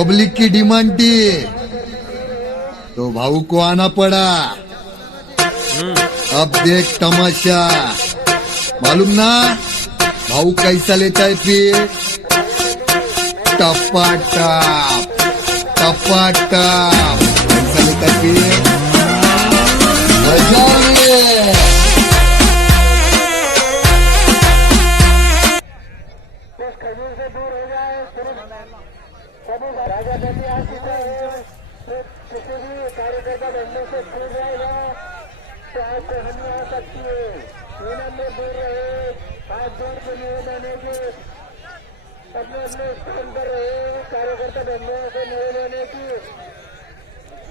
Public की demand थी तो भाऊ को आना पड़ा। अब देख तमाशा, मालूम ना भाऊ कैसा लेता है फिर। टपाटप टपाटप कैसा लेता है फिर। मजा है। खजूर से दूर हो जाए, सभी राजा गति आ चुके हैं। किसी भी कार्यकर्ता बनने से छूट जाएगा तो आपको हानि आ सकती है। यूनियन में दूर रहे, हाथ जोड़ के लिए मैंने की अपने अपने स्थान पर रहे। कार्यकर्ता बनने से नहीं लेने की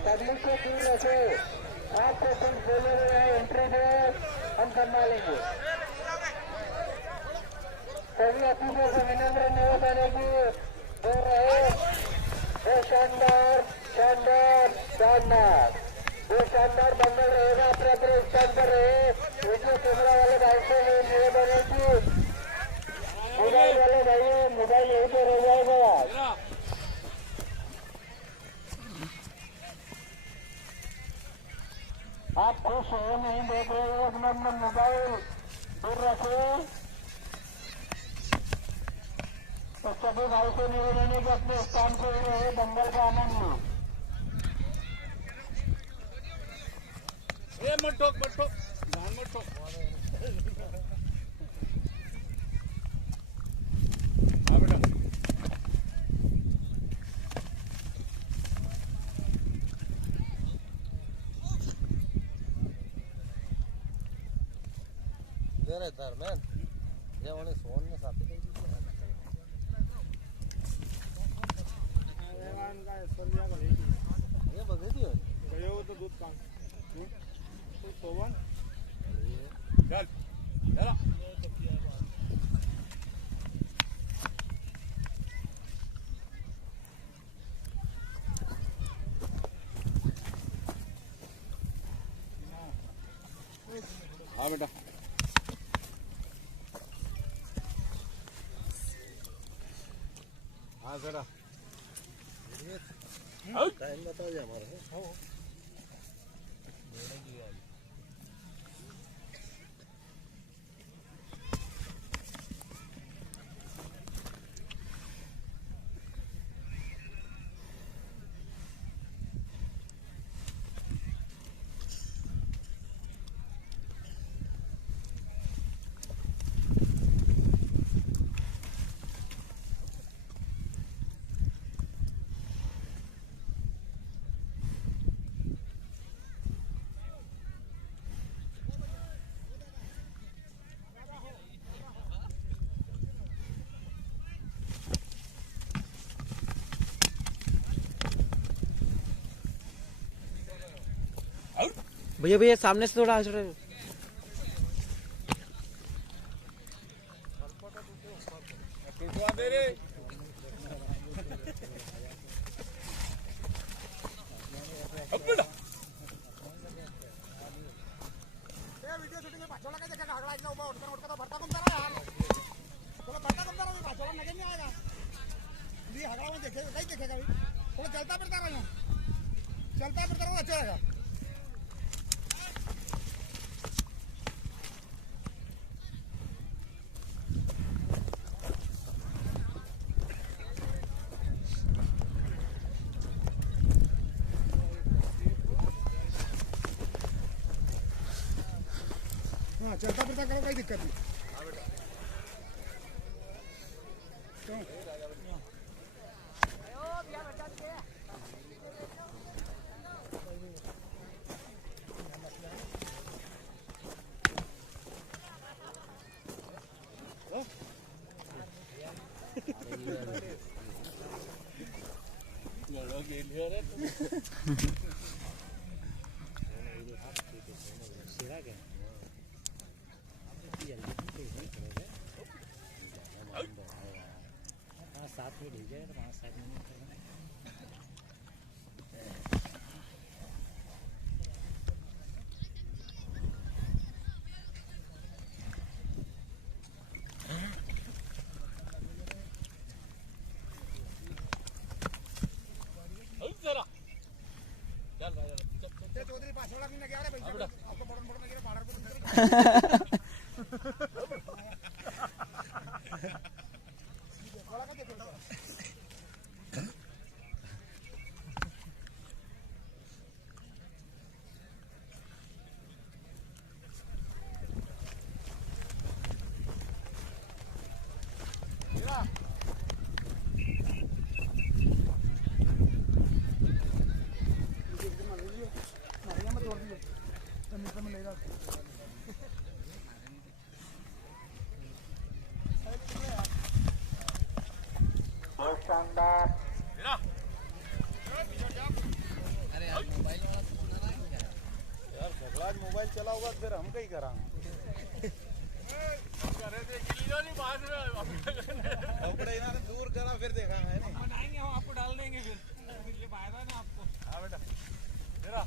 पब्लिक को दूर रखे। आपको कुछ बोले हुए एंट्री दे, हम संभालेंगे। सभी अपीलों से विनम्र निवेदन है कि दूर रहे। वो शानदार शानदार शानदार वो शानदार बंगल रहेगा, अपने अपने स्थान पर रहे। वीडियो कैमरा वाले भाई से निवेदन है कि मोबाइल वाले भाई मोबाइल यहीं पर रह जाएगा। आप खुश हो नहीं देख रहे हो, अपना अपना मोबाइल दूर रखे। तो सभी भाई से निवेदन है कि अपने स्थान पर ही रहे, दंगल का आनंद लो। मत ठोक धान मत ठोक। हाँ बेटा दे रहे तार मैन ये वाले सोन ने साथ ही ये बगे थी गयो तो दूध काम तो सोवन चल चला हाँ बेटा हाँ जरा टाइम बता दे हमारे। भैया भैया सामने से थोड़ा चलता फिरता अच्छा रहेगा। हाँ चलता फिरता करो, कोई दिक्कत नहीं। साथ में भेजा है 5-7 मिनट। बहुत शानदार। यार भगलाज मोबाइल चला होगा फिर हम कहीं करा दूर करा फिर देखा है बनाएंगे हम आपको डाल देंगे फिर ये फायदा है ना आपको। हाँ बेटा तेरा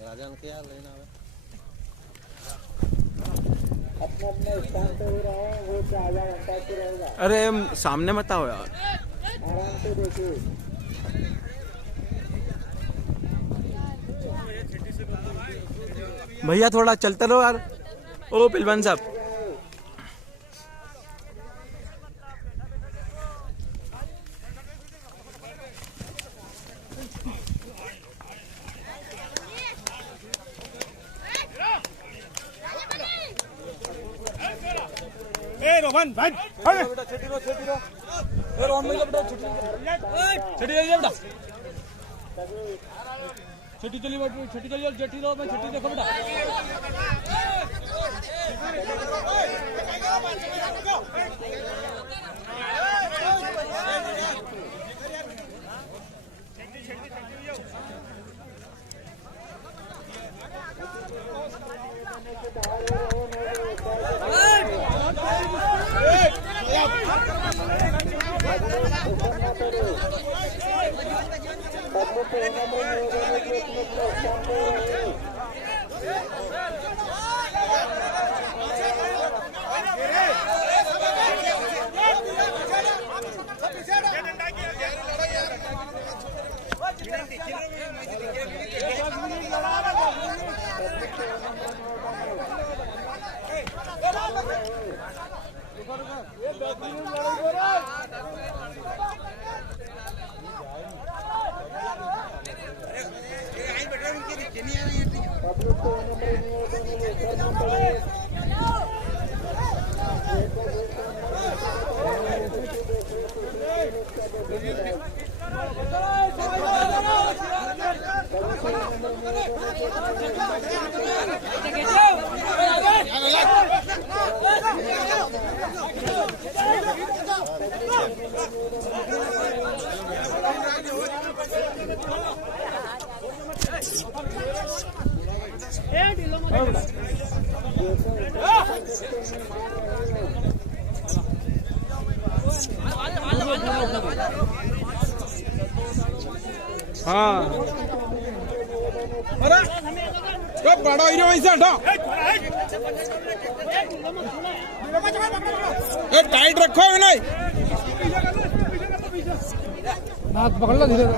राजा के यार लेना है अपने स्थान पे हो रहा है वो आधा घंटा से रहेगा। अरे सामने मत आओ यार। आराम से देखिए। भैया थोड़ा चलते रहो यार। ओ पिलवन साहब रोहन भाई बेटा छेटी रो ए रोहन में बेटा छेटी चलिए बेटा छेटी चली बेटा छेटी चली जेठी रो मैं छेटी देखो बेटा हाँ अरे तो बड़ा हीरो वैसे हटो टाइट रखो नहीं हाथ पकड़ लो धीरे